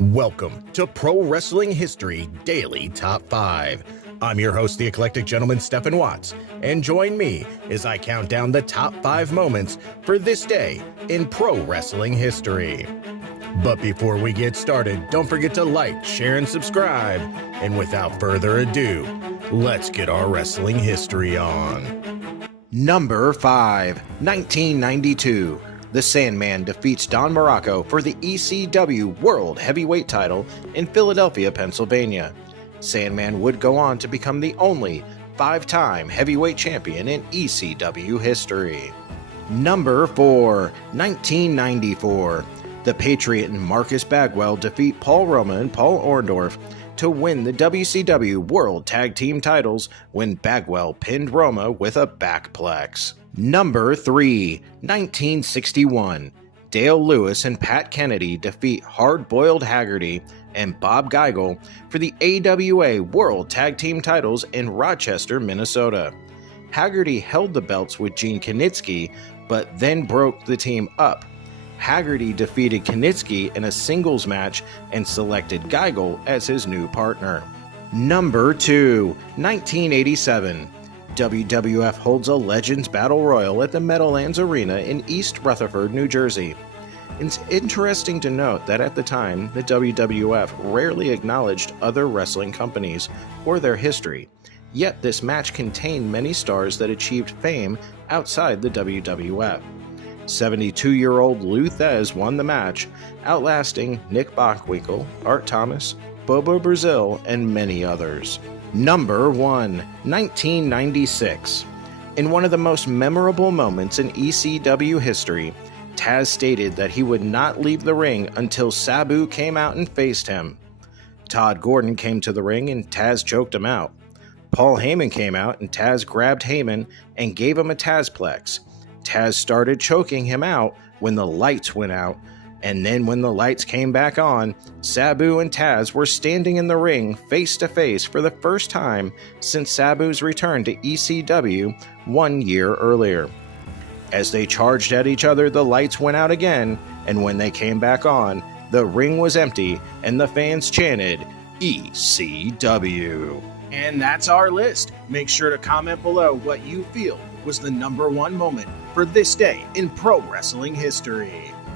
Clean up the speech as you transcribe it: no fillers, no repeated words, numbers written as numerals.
Welcome to Pro Wrestling History Daily Top 5. I'm your host, the eclectic gentleman, Stephen Watts, and join me as I count down the top 5 moments for this day in pro wrestling history. But before we get started, don't forget to like, share, and subscribe. And without further ado, let's get our wrestling history on. Number 5, 1992. The Sandman defeats Don Morocco for the ECW World Heavyweight title in Philadelphia, Pennsylvania. Sandman would go on to become the only 5-time heavyweight champion in ECW history. Number 4, 1994. The Patriot and Marcus Bagwell defeat Paul Roma and Paul Orndorff to win the WCW World Tag Team titles when Bagwell pinned Roma with a backplex. Number 3, 1961. Dale Lewis and Pat Kennedy defeat Hard Boiled Haggerty and Bob Geigel for the AWA World Tag Team titles in Rochester, Minnesota. Haggerty held the belts with Gene Knitsky, but then broke the team up. Haggerty defeated Knitsky in a singles match and selected Geigel as his new partner. Number 2, 1987. WWF holds a Legends Battle Royal at the Meadowlands Arena in East Rutherford, New Jersey. It's interesting to note that at the time, the WWF rarely acknowledged other wrestling companies or their history, yet this match contained many stars that achieved fame outside the WWF. 72-year-old Lou Thez won the match, outlasting Nick Bockwinkel, Art Thomas, Bobo Brazil, and many others. Number 1, 1996. In one of the most memorable moments in ECW history, Taz stated that he would not leave the ring until Sabu came out and faced him. Todd Gordon came to the ring and Taz choked him out. Paul Heyman came out and Taz grabbed Heyman and gave him a Tazplex. Taz started choking him out when the lights went out, and then when the lights came back on, Sabu and Taz were standing in the ring face to face for the first time since Sabu's return to ECW 1 year earlier. As they charged at each other, the lights went out again, and when they came back on, the ring was empty and the fans chanted, ECW. And that's our list. Make sure to comment below what you feel was the number 1 moment for this day in pro wrestling history.